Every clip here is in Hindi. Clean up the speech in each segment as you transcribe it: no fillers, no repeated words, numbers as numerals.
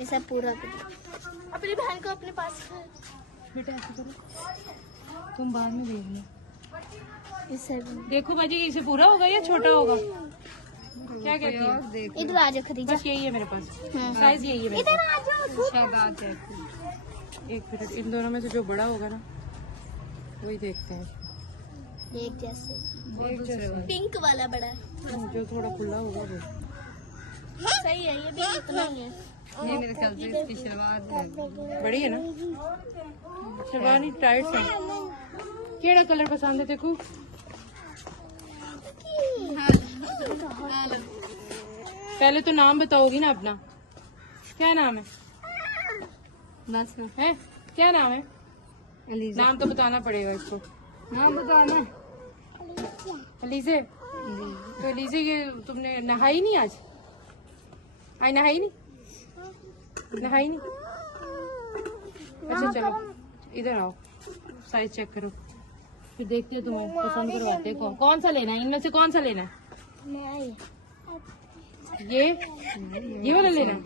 ऐसा पूरा अपनी बहन को अपने पास बेटा ऐसे करो, तुम बाद में देखना। इससे देखो बाजी इसे पूरा होगा या छोटा होगा, क्या कहती है? इधर आ जाओ खदीजा। बस यही है मेरे पास, साइज यही है मेरे इधर आ जाओ। पास। एक मिनट, इन दोनों में से जो बड़ा होगा ना वही देखते हैं। एक जैसे एक जैसा पिंक वाला बड़ा है। जो थोड़ा खुला होगा वो सही है, ये भी इतना ही है। ये मेरे ख्याल से इसकी शलवार बड़ी है ना, शलवार नहीं टाइट है। केड़ा कलर पसंद है देखो? पहले तो नाम बताओगी ना अपना, क्या नाम है? है क्या नाम है? नाम तो बताना पड़ेगा इसको, नाम बताना है। अलीजे, तो अलीजे ये तुमने नहाई नहीं आज? आई नहाई नहीं? नहाई नहीं? अच्छा चलो इधर आओ, साइज चेक करो, फिर देखते हैं तुम्हें पसंद करवाते हैं। कौन सा लेना है इनमें से? कौन सा लेना है? ये वाला लेना है?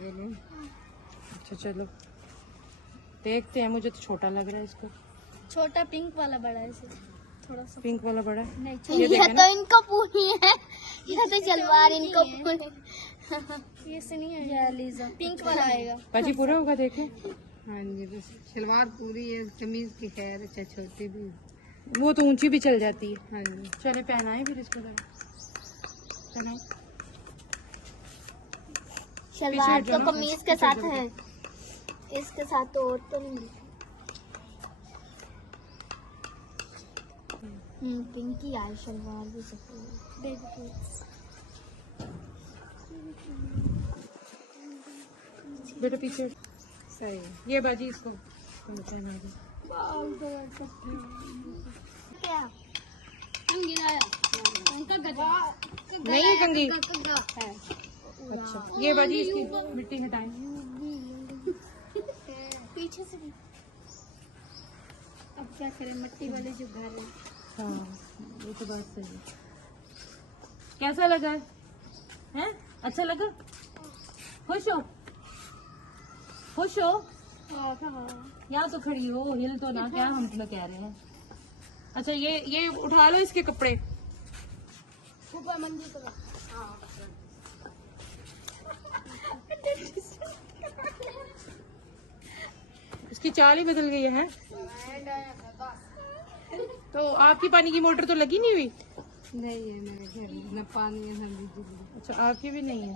अच्छा चलो देखते हैं। मुझे तो छोटा लग रहा है इसको। छोटा पिंक वाला बड़ा है, इसे थोड़ा सा पिंक वाला बड़ा है। नहीं, ये तो इनको पूरी है, ये तो सलवार इनको पूरी। ये से नहीं है, पिंक वाला आएगा। बाजी पूरा होगा देखे। हाँ जी, बस शलवार पूरी है, कमीज की खैर अच्छा छोटी भी, वो तो ऊंची भी चल जाती है। हाँ जी। चले पहनाए फिर इसको पहनाए। सलवार पीछे तो हटो ना, कमीज के साथ है, इसके साथ तो और तो नहीं। पिंक ही आई सलवार भी सफेद। बेटा पीछे सही है। ये बाजी इसको पहना दो। क्या नहीं कंगी। अच्छा ये बाजी इसकी मिट्टी हटाएं। पीछे से भी। अब क्या करें, मिट्टी वाले जो घर है। हाँ ये तो बात सही है। कैसा लगा है? अच्छा लगा? खुश हो? खुश हो? यहाँ तो खड़ी हो, हिल तो ना, क्या हम तुम्हें कह रहे हैं। अच्छा ये उठा लो इसके कपड़े। ऊपर मंदिर तो इसकी चाल ही बदल गई है। तो आपकी पानी की मोटर तो लगी नहीं हुई? नहीं है मेरे घर में, न पानी है न बिजली। अच्छा आपकी भी नहीं है।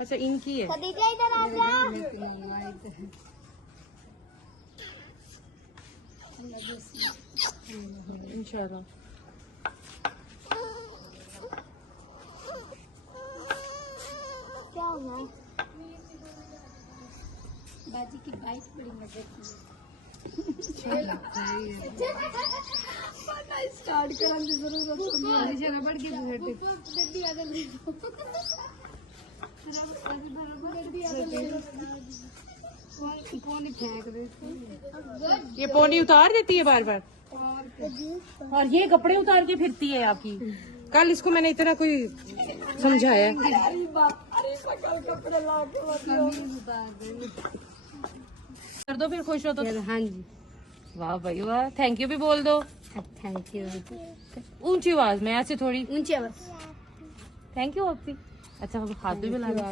अच्छा इनकी है। खदीजा इधर आ जा। इंशाल्लाह। क्या हुआ? बाजी की बाइक बड़ी मजे की स्टार्ट करने की जरूरत बढ़ गई फेंक दे। ये पोनी उतार देती है बार बार, और ये कपड़े उतार के फिरती है आपकी। कल इसको मैंने इतना कोई समझाया। कर दो फिर, खुश हो तो। हाँ जी, वाह भाई वाह, थैंक यू भी बोल दो। Thank you. ऊंची आवाज में, ऐसे थोड़ी। ऊंची आवाज। थैंक यू आपकी। अच्छा हम हाथ भी मिला दो।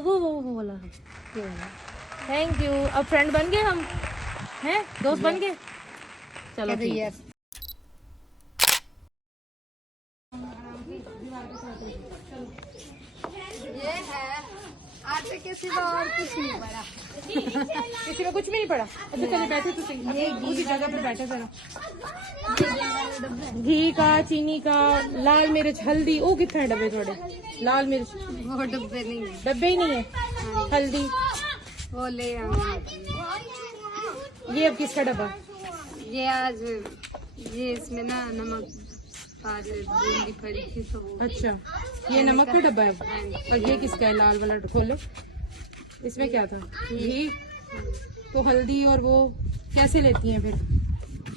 वो वाला थैंक यू। अब फ्रेंड बन गए हम, हैं दोस्त बन गए। चलो ठीक है। ये है आटे के सिवा और कुछ नहीं पड़ा। किसी में कुछ भी नहीं पड़ा। अच्छा चलो बैठे तो सही, उसी जगह पे बैठे जरा। घी का, चीनी का, लाल मिर्च, हल्दी। ओ कितने डब्बे थोड़े लाल मिर्च? वो डब्बे नहीं है, डब्बे ही नहीं है। हल्दी वो ले ये अब किसका डब्बा? ये आज ये इसमें ना नमक आज बूंदी पड़ी थी तो अच्छा ये नमक का डब्बा है। और ये किसका है? लाल वाला खोलो, इसमें क्या था? घी। तो हल्दी और वो कैसे लेती हैं फिर?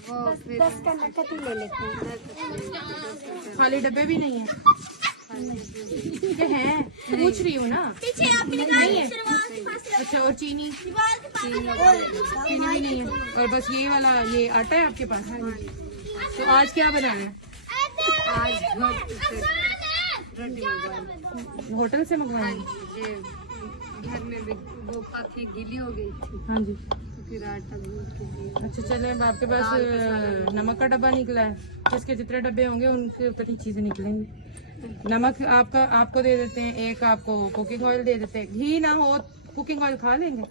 वो 10 का नकद ही ले लेते हैं। खाली डब्बे भी नहीं है? ये है, पूछ रही हूँ ना। पीछे आपने नहीं है। अच्छा, और चीनी? चीनी भी नहीं है। और बस ये वाला ये आटा है आपके पास? तो आज क्या बनाया है? आज रोटी मंगवाई। होटल से मंगवाया? ये घर में भी वो पाखी गीली हो गई थी, हाँ जी। तो फिर आटा गूंथ के दिया। अच्छा चले, आपके पास नमक का डब्बा निकला है, जिसके जितने डब्बे होंगे उनके उतनी चीजें निकलेंगी। नमक आपको दे देते हैं, एक आपको कुकिंग ऑयल दे देते हैं। घी ना हो कुकिंग ऑयल खा लेंगे?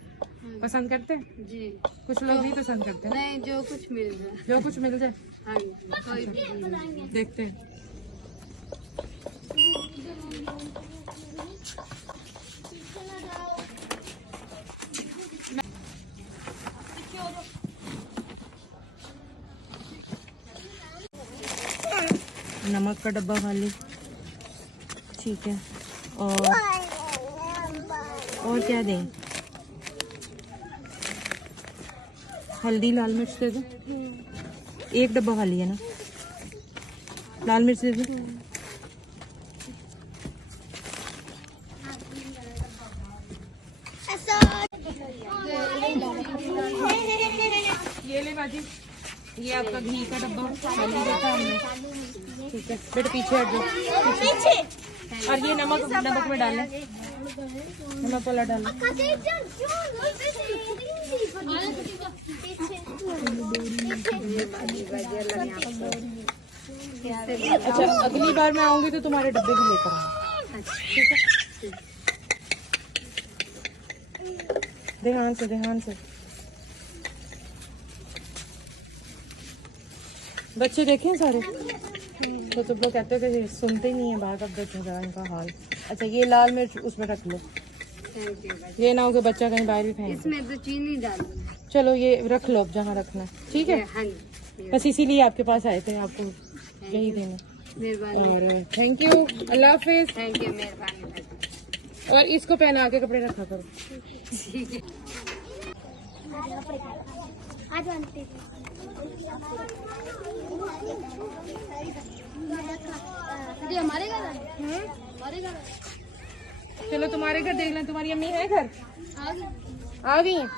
पसंद करते हैं? जी, कुछ लोग नहीं पसंद करते। नहीं, जो कुछ मिल जाए। जो कुछ मिल जाए। हाँ जी, कोई भी नहीं। देखते हैं। नमक का डब्बा खाली, ठीक है। और क्या दें? हल्दी लाल मिर्च दे दो। एक डब्बा खाली है ना? लाल मिर्च दे दो। ये ले बाजी, ये आपका घी का डब्बा खाली देता हमने, ठीक है। बेटा पीछे हट जाओ, पीछे। और ये नमक में डालें, नमक वाला डालें। अच्छा, अगली बार मैं आऊंगी तो तुम्हारे डब्बे भी लेकर आऊंगी, ठीक है? ध्यान से, ध्यान से। बच्चे देखें सारे, तो तुम लोग कहते हो कि सुनते ही नहीं है बात। अब देखें जरा इनका हाल। अच्छा, ये लाल मिर्च उसमें रख लो, ये ना हो कि बच्चा कहीं बाहर भी फेंक। इसमें तो चीनी डालनी है। चलो ये रख लो, अब जहाँ रखना है, ठीक है। हाँ जी, बस इसीलिए आपके पास आए थे, आपको यही देना। मेहरबानी। और thank you, Allah Hafiz. Thank you, मेहरबानी। और इसको पहना के कपड़े रखा करो। ठीक है। हमारे घर चलो तुम्हारे घर देख लें, तुम्हारी अम्मी है घर? आ गई हैं?